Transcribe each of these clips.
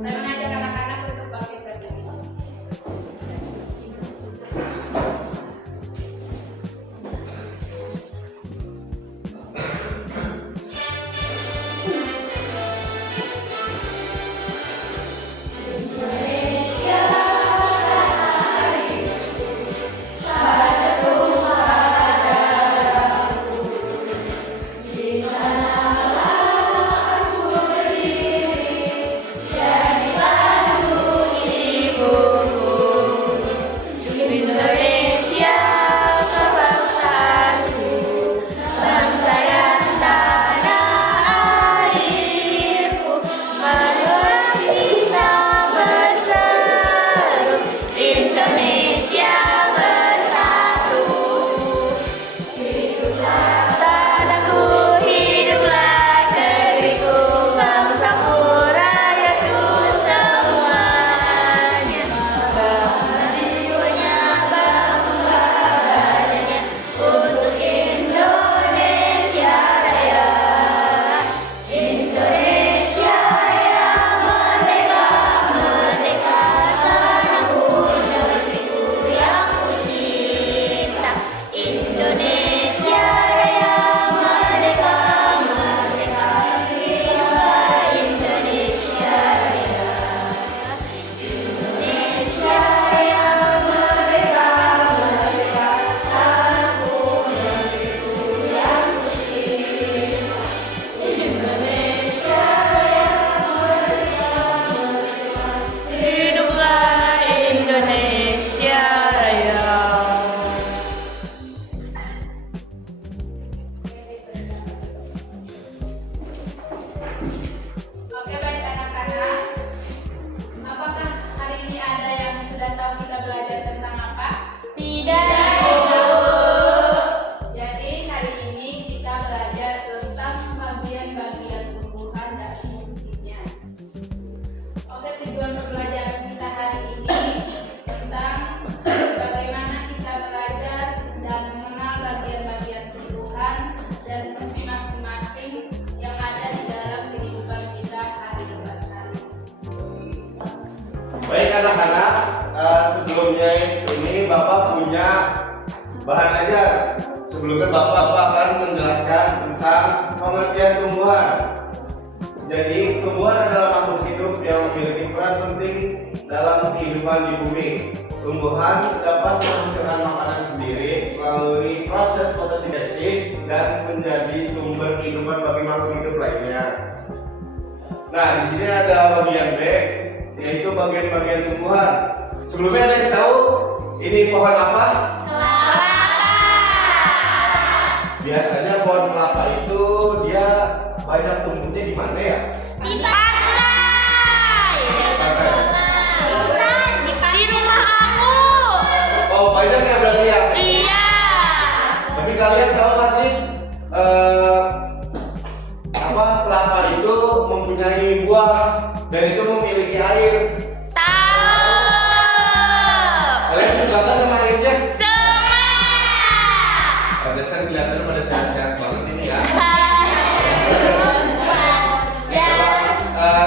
Saya mengajak anak-anak untuk bangkit berdiri. Oke, baik anak-anak. Apakah hari ini ada yang sudah tahu kita belajar tentang apa? Jadi hari ini kita belajar tentang bagian-bagian tumbuhan dan fungsinya. Oke, tujuan pembelajaran kita hari ini tentang bagaimana kita belajar dan mengenal bagian-bagian tumbuhan dan fungsi masing-masing yang ada di dalam kehidupan kita hari-hari. Baik anak-anak, sebelumnya ini Bapak punya bahan ajar. Sebelumnya Bapak akan menjelaskan tentang pengertian tumbuhan. Jadi tumbuhan adalah makhluk hidup yang memiliki peran penting dalam kehidupan di bumi. Tumbuhan dapat menghasilkan makanan sendiri melalui proses fotosintesis dan menjadi sumber kehidupan bagi makhluk hidup lainnya. Nah, di sini ada bagian B, yaitu bagian-bagian tumbuhan. Sebelumnya ada yang tahu ini pohon apa? Kelapa. Biasanya pohon kelapa itu dia banyak tumbuhnya di mana ya? Di pantai. Bukan, di rumah aku. Oh, banyak ya berarti ya? Iya. Tapi kalian tahu nggak sih apa kelapa itu mempunyai buah dan itu memiliki air? Tahu. Kalian suka nggak sama airnya? Suka. Pantesan kelihatan pada sehat-sehat banget ini ya.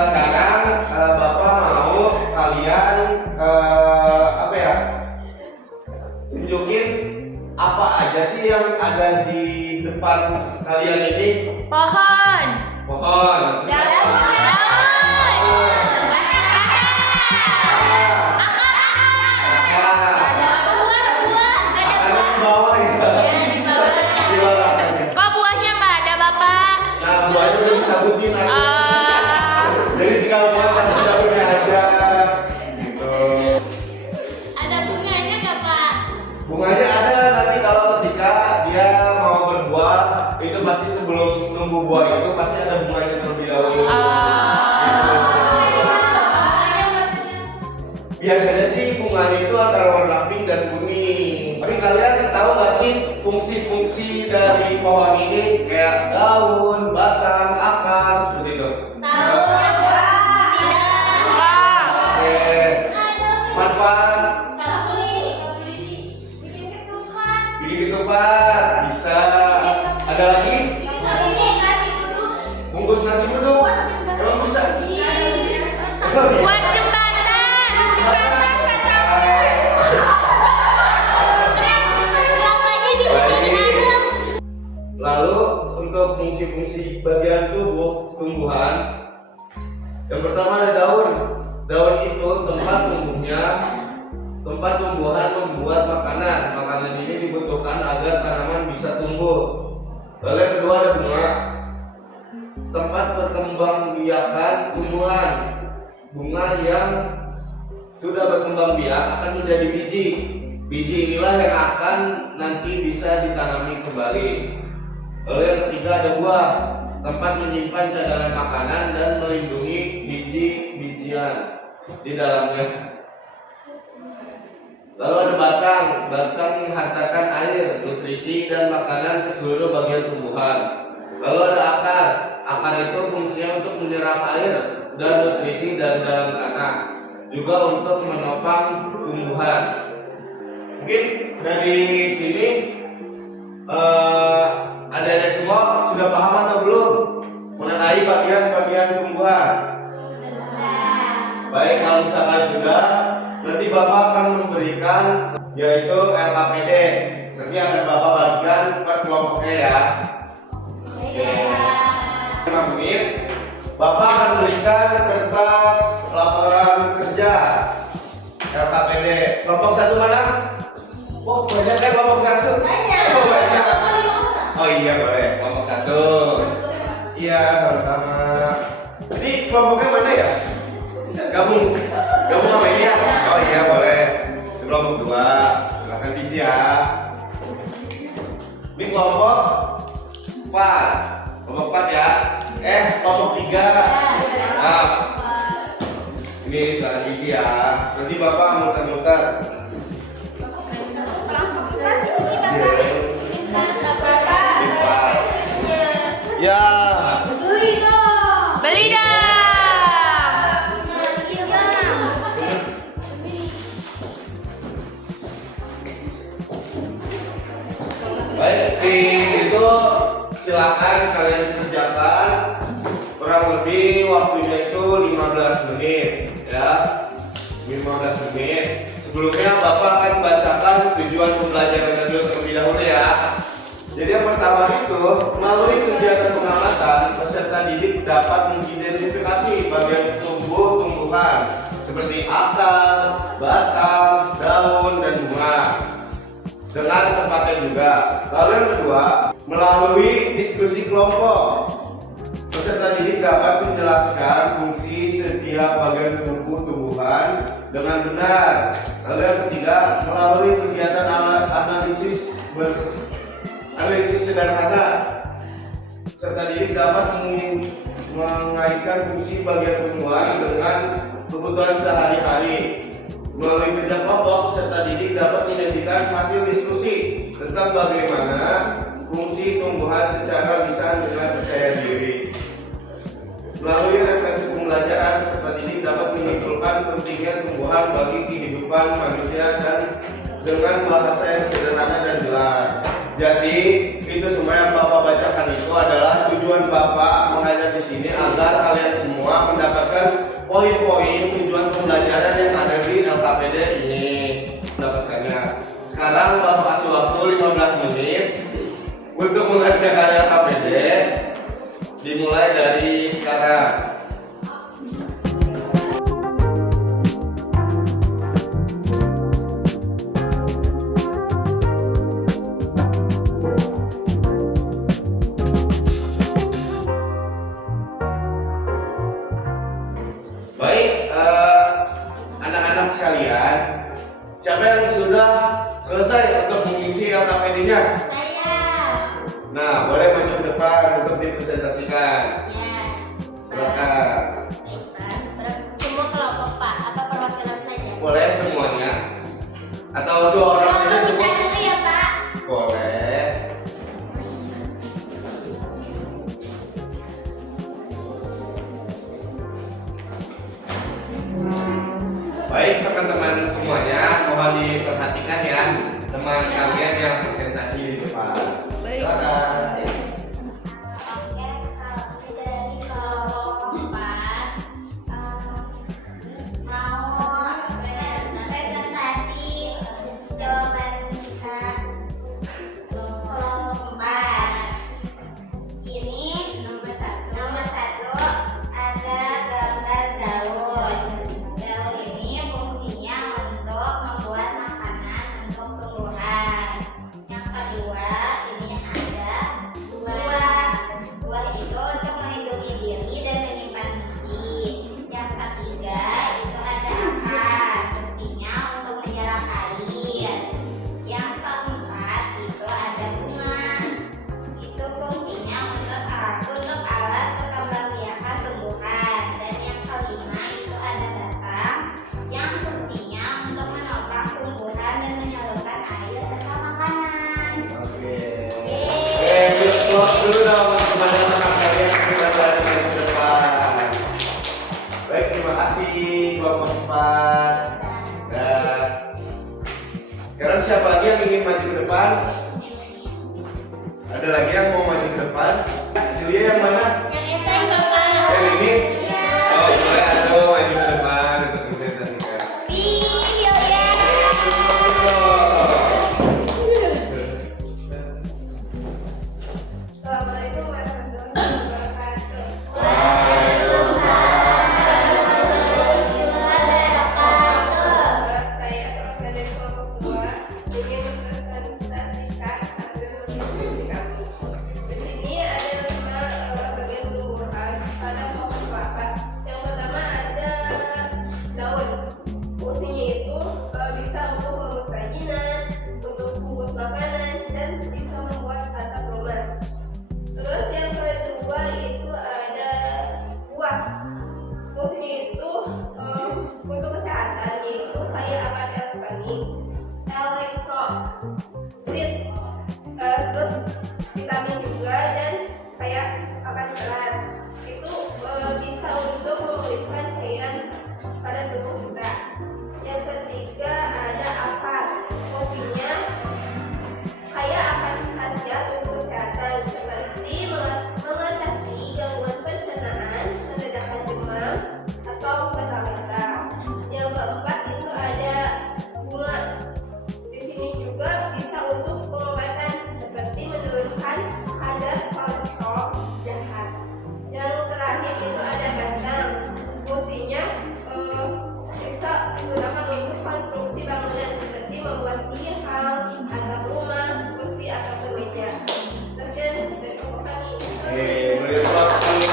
Sekarang Bapak mau kalian apa ya? Tunjukin apa aja sih yang ada di depan kalian ini? Pohon. Pohon. Akarnya di bawah ya. Di bawah. Kok buahnya nggak ada, Bapak? Nah, buahnya udah dicabutin aja. Jadi tinggal buat satu daunnya aja. Gitu. Ada bunganya nggak, Pak? Bunganya ada nanti kalau ketika dia mau berbuah itu pasti sebelum nunggu buah itu pasti ada bunganya terlebih dahulu. Gitu. Biasanya sih bunganya itu antara warna pink dan kuning. Tapi kalian tahu nggak sih fungsi-fungsi dari pohon ini kayak daun, batang, akar seperti itu? Tahu. Oke. Manfaat bikin ketupat bisa. Ada lagi? untuk fungsi-fungsi bagian tubuh tumbuhan. Yang pertama ada daun. Daun itu tempat tumbuhnya, tempat tumbuhan membuat makanan. Makanan ini dibutuhkan agar tanaman bisa tumbuh. Lalu yang kedua ada bunga. Tempat perkembangbiakan tumbuhan. Bunga yang sudah berkembang biak akan menjadi biji. Biji inilah yang akan nanti bisa ditanami kembali. Lalu yang ketiga ada buah. Tempat menyimpan cadangan makanan dan melindungi biji-bijian di dalamnya. Lalu ada batang. Batang menghantarkan air, nutrisi, dan makanan ke seluruh bagian tumbuhan. Lalu ada akar. Akar itu fungsinya untuk menyerap air dan nutrisi dari dalam tanah, juga untuk menopang tumbuhan. Mungkin dari sini adik-adik semua sudah paham atau belum mengenai bagian-bagian tumbuhan? Baik, kalau misalkan sudah, nanti Bapak akan memberikan yaitu LKPD. Nanti akan Bapak bagikan per kelompoknya ya. Oke. 5 menit. Bapak akan berikan kertas laporan kerja LKPD. Kelompok 1 mana? Oh, banyak kan kelompok 1? Banyak. Oh, banyak. Oh iya, boleh. Kelompok 1. Iya, sama-sama. Ini kelompoknya mana ya? Gabung sama ini ya? Oh iya, boleh. Ini kelompok 2. Silahkan diisi ya. Ini kelompok 4. Kelompok 4 ya. Kelompok 3. Nah, ini silahkan diisi ya. Nanti Bapak muter-muter. Ya. Beli dong. Baik, di situ silakan kalian kerjakan. Kurang lebih waktunya itu 15 menit ya. 15 menit. Sebelumnya Bapak akan bacakan tujuan pembelajaran dulu terlebih dahulu ya. Jadi yang pertama itu, melalui kegiatan pengamatan, peserta didik dapat mengidentifikasi bagian tubuh tumbuhan seperti akar, batang, daun, dan bunga dengan tempatnya juga. Lalu yang kedua, melalui diskusi kelompok, peserta didik dapat menjelaskan fungsi setiap bagian tubuh tumbuhan dengan benar. Lalu yang ketiga, melalui kegiatan analisis sederhana, serta didik dapat mengaitkan fungsi bagian tumbuhan dengan kebutuhan sehari-hari. Melalui kerja kelompok, serta didik dapat menyajikan hasil diskusi tentang bagaimana fungsi tumbuhan secara lisan dengan percaya diri. Melalui refleksi pembelajaran, serta didik dapat menyimpulkan pentingnya tumbuhan bagi kehidupan manusia dan dengan bahasa yang sederhana dan jelas. Jadi itu semua yang Bapak bacakan itu adalah tujuan Bapak mengajar di sini agar kalian semua mendapatkan poin-poin tujuan pembelajaran yang ada di LKPD ini. Mendapatkannya. Sekarang Bapak kasih waktu 15 menit untuk mengerjakan LKPD. Dimulai dari sekarang. Baik, anak-anak sekalian, siapa yang sudah selesai untuk mengisi LKPD-nya? Saya. Nah, boleh maju ke depan untuk dipresentasikan. Ya. Silakan. Baiklah. Semua kelompok Pak, apa perwakilan saja? Boleh semuanya? Atau 2 orang saja Kita cukup? dulu ya Pak. Boleh. Baik teman-teman semuanya, mohon diperhatikan ya teman kalian yang presentasi di depan. Silakan. Oke, kalau dari kelompok 4 mau presentasi jawaban kita kelompok 4. depan. Ada lagi yang mau maju ke depan? Julia yang mana? Yang esai Bapak. Yang ini? Iya. Oh boleh, aduh maju ke depan untuk presentasikan. Video ya. Assalamualaikum warahmatullahi wabarakatuh. Saya perwakilan dari kelompok 2 ingin mempresentasikan hasil diskusi kami. Di sini ada 5 bagian tumbuhan pada kelompok kelapa. Yang pertama ada daun. Fungsinya itu bisa untuk membuat kerajinan, untuk bungkus makanan, dan bisa membuat atap rumah. Terus yang kedua itu ada buah. Fungsinya itu untuk kesehatan, yaitu kayak apa elektronik, elektrolit, terus vitamin juga, dan kayak akan serat. Itu bisa untuk memulihkan cairan pada tubuh kita. Yang ketiga ada akar. Fungsinya kayak akan khasiat untuk kesehatan seperti mengatasi gangguan pencernaan, meredakan demam, atau gatal-gatal. Yang keempat itu ada bunga. Di sini juga bisa untuk pengobatan seperti menurunkan kadar kolesterol jahat. Yang terakhir itu ada batang. Fungsinya bisa digunakan untuk konstruksi bangunan seperti membuat tiang, atap rumah, kursi ataupun meja. Sekian dari kelompok kami. Beri aplaus dulu.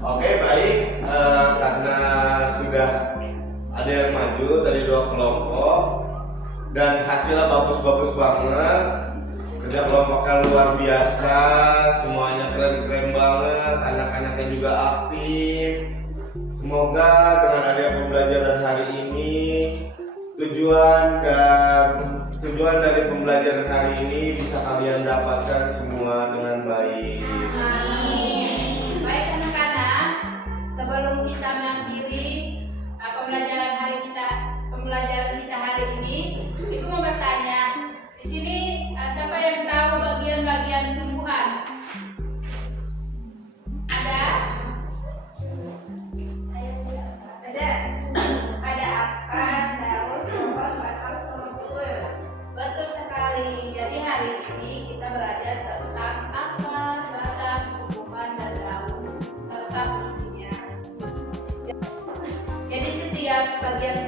Oke baik, karena sudah ada yang maju dari 2 kelompok dan hasilnya bagus-bagus banget. Kerja kelompoknya luar biasa, semuanya keren-keren banget, anak-anaknya juga aktif. Semoga dengan adanya pembelajaran hari ini tujuan dari pembelajaran hari ini bisa kalian dapatkan semua dengan baik. Amin. Baik anak-anak, sebelum kita mengakhiri pembelajaran kita hari ini, Ibu mau bertanya, di sini siapa yang tahu bagian-bagian tumbuhan? Ada? Ada akar, daun, pohon, batang, sama bunga. Betul sekali. Jadi hari ini kita belajar tentang akar, batang, tumbuhan, dan daun serta fungsinya. Jadi setiap bagian